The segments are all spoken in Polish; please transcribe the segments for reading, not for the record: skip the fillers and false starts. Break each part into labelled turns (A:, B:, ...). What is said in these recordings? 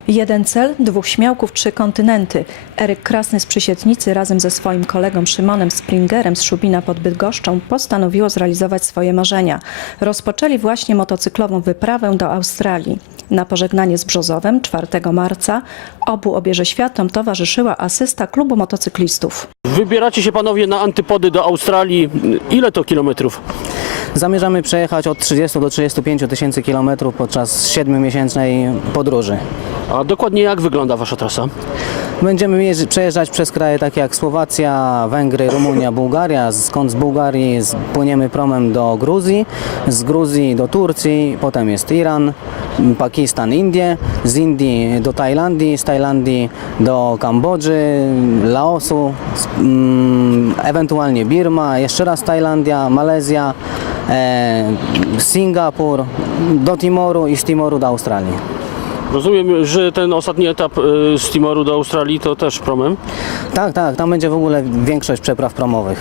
A: Jeden cel, dwóch śmiałków, trzy kontynenty. Eryk Krasny z Przysietnicy razem ze swoim kolegą Szymonem Springerem z Szubina pod Bydgoszczą postanowiło zrealizować swoje marzenia. Rozpoczęli właśnie motocyklową wyprawę do Australii. Na pożegnanie z Brzozowem 4 marca obu obierze światom towarzyszyła asysta klubu motocyklistów.
B: Wybieracie się panowie na antypody do Australii. Ile to kilometrów?
C: Zamierzamy przejechać od 30 do 35 tysięcy kilometrów podczas 7-miesięcznej podróży.
B: A dokładnie jak wygląda wasza trasa?
C: Będziemy przejeżdżać przez kraje takie jak Słowacja, Węgry, Rumunia, Bułgaria. Skąd z Bułgarii płyniemy promem do Gruzji, z Gruzji do Turcji, potem jest Iran, Pakistan, Indie, z Indii do Tajlandii, z Tajlandii do Kambodży, Laosu, ewentualnie Birma, jeszcze raz Tajlandia, Malezja, Singapur, do Timoru i z Timoru do Australii.
B: Rozumiem, że ten ostatni etap z Timoru do Australii to też promem.
C: Tak, tam będzie w ogóle większość przepraw promowych.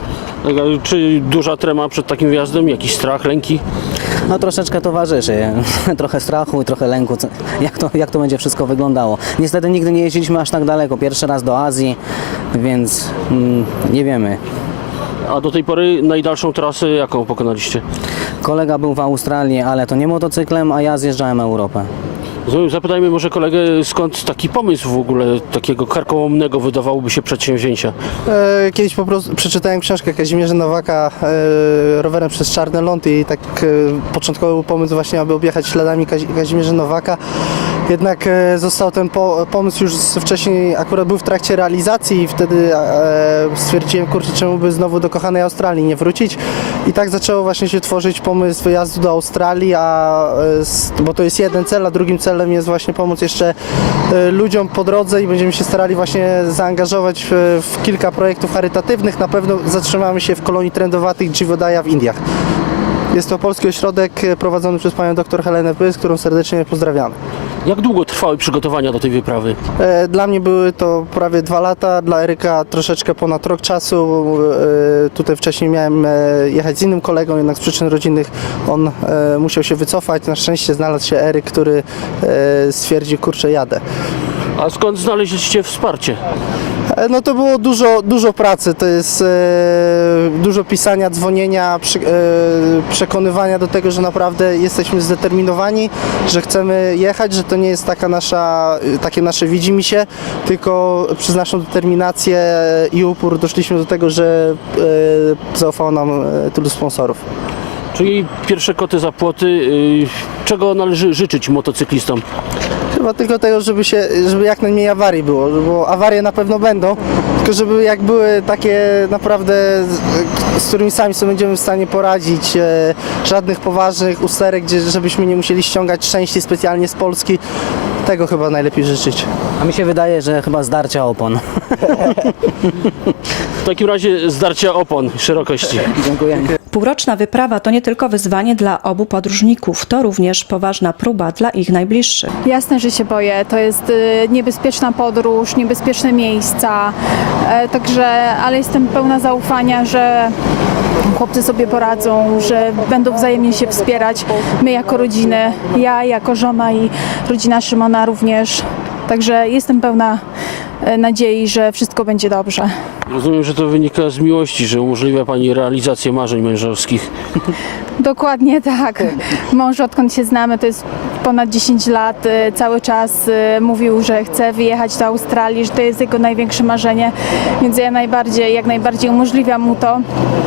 B: Czy duża trema przed takim wjazdem? Jakiś strach, lęki?
C: No troszeczkę towarzyszy, trochę strachu i trochę lęku, jak to będzie wszystko wyglądało. Niestety nigdy nie jeździliśmy aż tak daleko, pierwszy raz do Azji, więc nie wiemy.
B: A do tej pory najdalszą trasę jaką pokonaliście?
C: Kolega był w Australii, ale to nie motocyklem, a ja zjeżdżałem Europę.
B: Rozumiem, zapytajmy może kolegę, skąd taki pomysł w ogóle takiego karkołomnego wydawałoby się przedsięwzięcia?
D: Kiedyś po prostu przeczytałem książkę Kazimierza Nowaka Rowerem przez Czarny Ląd i tak początkowy był pomysł właśnie, aby objechać śladami Kazimierza Nowaka. Jednak został ten pomysł już wcześniej, akurat był w trakcie realizacji i wtedy stwierdziłem, kurczę, czemu by znowu do kochanej Australii nie wrócić. I tak zaczęło właśnie się tworzyć pomysł wyjazdu do Australii, bo to jest jeden cel, a drugim celem jest właśnie pomóc jeszcze ludziom po drodze i będziemy się starali właśnie zaangażować w kilka projektów charytatywnych. Na pewno zatrzymamy się w kolonii trędowatych Jivodaya w Indiach. Jest to polski ośrodek prowadzony przez panią dr Helenę Pys, którą serdecznie pozdrawiamy.
B: Jak długo trwały przygotowania do tej wyprawy?
D: Dla mnie były to prawie 2 lata, dla Eryka troszeczkę ponad rok czasu. Tutaj wcześniej miałem jechać z innym kolegą, jednak z przyczyn rodzinnych on musiał się wycofać. Na szczęście znalazł się Eryk, który stwierdził, kurczę, jadę.
B: A skąd znaleźliście wsparcie?
D: No to było dużo pracy, to jest dużo pisania, dzwonienia, przekonywania do tego, że naprawdę jesteśmy zdeterminowani, że chcemy jechać, że to nie jest takie nasze widzimisię, tylko przez naszą determinację i upór doszliśmy do tego, że zaufało nam tylu sponsorów.
B: Czyli pierwsze koty za płoty. Czego należy życzyć motocyklistom?
D: Chyba tylko tego, żeby jak najmniej awarii było, bo awarie na pewno będą, tylko żeby jak były takie naprawdę, z którymi sami sobie będziemy w stanie poradzić, żadnych poważnych usterek, żebyśmy nie musieli ściągać części specjalnie z Polski, tego chyba najlepiej życzyć.
C: A mi się wydaje, że chyba zdarcia opon.
B: W takim razie zdarcia opon szerokości.
C: Dziękuję.
A: Półroczna wyprawa to nie tylko wyzwanie dla obu podróżników, to również poważna próba dla ich najbliższych.
E: Jasne, że się boję. To jest niebezpieczna podróż, niebezpieczne miejsca, ale jestem pełna zaufania, że chłopcy sobie poradzą, że będą wzajemnie się wspierać. My jako rodziny, ja jako żona i rodzina Szymona również. Także jestem pełna nadziei, że wszystko będzie dobrze.
B: Rozumiem, że to wynika z miłości, że umożliwia pani realizację marzeń mężowskich.
E: Dokładnie tak. Mąż, odkąd się znamy, to jest ponad 10 lat, cały czas mówił, że chce wyjechać do Australii, że to jest jego największe marzenie, więc ja jak najbardziej umożliwiam mu to.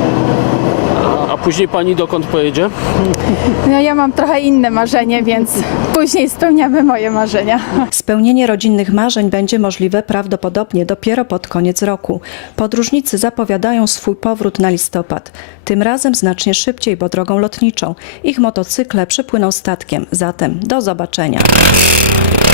B: A później pani dokąd pojedzie?
E: No, ja mam trochę inne marzenie, więc później spełniamy moje marzenia.
A: Spełnienie rodzinnych marzeń będzie możliwe prawdopodobnie dopiero pod koniec roku. Podróżnicy zapowiadają swój powrót na listopad. Tym razem znacznie szybciej, bo drogą lotniczą. Ich motocykle przypłyną statkiem. Zatem do zobaczenia.